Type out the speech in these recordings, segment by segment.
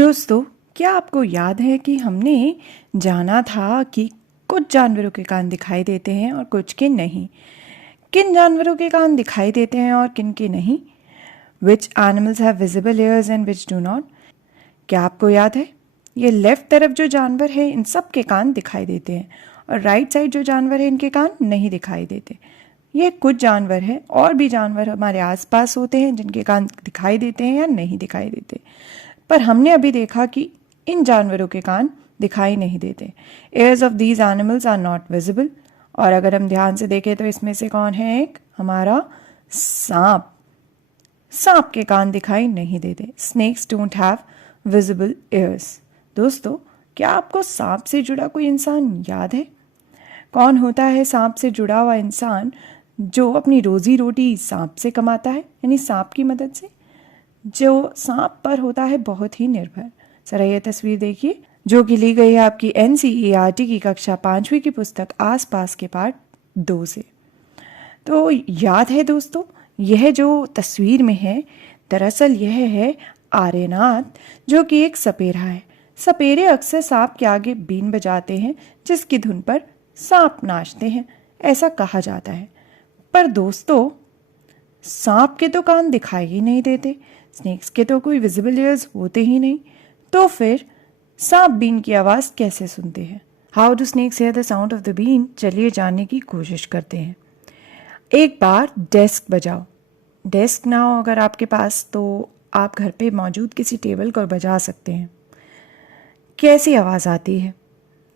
दोस्तों, क्या आपको याद है कि हमने जाना था कि कुछ जानवरों के कान दिखाई देते हैं और कुछ के नहीं। किन जानवरों के कान दिखाई देते हैं और किन के नहीं? Which animals have visible years and which do not? क्या आपको याद है? ये लेफ्ट तरफ जो जानवर है इन सब के कान दिखाई देते हैं और राइट साइड जो जानवर है इनके कान नहीं दिखाई देते। ये कुछ जानवर हैं, और भी जानवर हमारे आसपास होते हैं जिनके कान दिखाई देते हैं या नहीं दिखाई देते, पर हमने अभी देखा कि इन जानवरों के कान दिखाई नहीं देते। Ears of these animals are not visible. और अगर हम ध्यान से देखें तो इसमें से कौन है? एक हमारा सांप। सांप के कान दिखाई नहीं देते। Snakes don't have visible ears। दोस्तों, क्या आपको सांप से जुड़ा कोई इंसान याद है? कौन होता है सांप से जुड़ा हुआ इंसान जो अपनी रोजी रोटी सांप से कमाता है, यानी सांप की मदद से, जो सांप पर होता है बहुत ही निर्भर। जरा ये तस्वीर देखिए, जो कि ली गई है आपकी NCERT की कक्षा 5वीं की पुस्तक आस पास के पाठ 2 से। तो याद है दोस्तों, यह जो तस्वीर में है दरअसल यह है आर्यनाथ, जो कि एक सपेरा है। सपेरे अक्सर सांप के आगे बीन बजाते हैं जिसकी धुन पर सांप नाचते हैं, ऐसा कहा जाता है। पर दोस्तों, सांप के तो कान दिखाई ही नहीं देते, स्नेक्स के तो कोई विजिबल ईयर्स होते ही नहीं, तो फिर सांप बीन की आवाज़ कैसे सुनते हैं? How do snakes hear the sound of the been? चलिए जानने की कोशिश करते हैं। एक बार डेस्क बजाओ। डेस्क ना हो अगर आपके पास तो आप घर पे मौजूद किसी टेबल को बजा सकते हैं। कैसी आवाज़ आती है?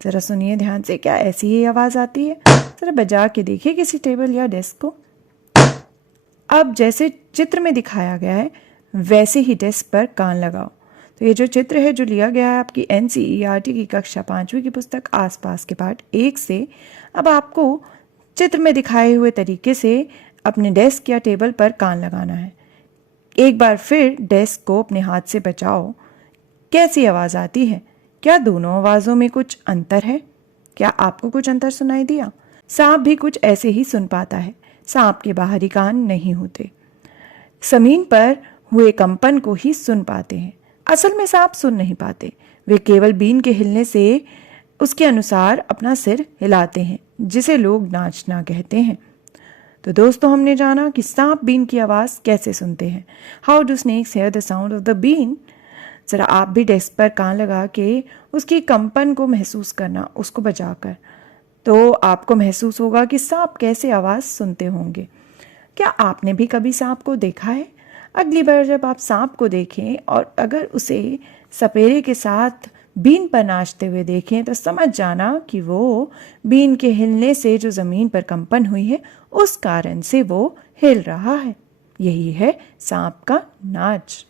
ज़रा सुनिए ध्यान से, क्या ऐसी ही आवाज़ आती है? ज़रा बजा के देखिए किसी टेबल या डेस्क को। अब जैसे चित्र में दिखाया गया है वैसे ही डेस्क पर कान लगाओ। तो ये जो चित्र है जो लिया गया है आपकी NCERT की कक्षा 5वीं की पुस्तक आसपास के पाठ 1 से, अब आपको चित्र में दिखाए हुए तरीके से अपने डेस्क या टेबल पर कान लगाना है। एक बार फिर डेस्क को अपने हाथ से बचाओ। कैसी आवाज़ आती है? क्या दोनों आवाज़ों में कुछ अंतर है? क्या आपको कुछ अंतर सुनाई दिया? सांप भी कुछ ऐसे ही सुन पाता है। सांप के बाहरी कान नहीं होते, जमीन पर हुए कंपन को ही सुन पाते हैं। असल में सांप सुन नहीं पाते, वे केवल बीन के हिलने से उसके अनुसार अपना सिर हिलाते हैं, जिसे लोग नाचना कहते हैं। तो दोस्तों, हमने जाना कि सांप बीन की आवाज़ कैसे सुनते हैं। How do snakes hear the sound of the been? ज़रा आप भी डेस्क पर कान लगा के उसकी कंपन को महसूस करना, उसको बजाकर, तो आपको महसूस होगा कि सांप कैसे आवाज़ सुनते होंगे। क्या आपने भी कभी सांप को देखा है? अगली बार जब आप सांप को देखें और अगर उसे सपेरे के साथ बीन पर नाचते हुए देखें तो समझ जाना कि वो बीन के हिलने से जो ज़मीन पर कंपन हुई है उस कारण से वो हिल रहा है। यही है सांप का नाच।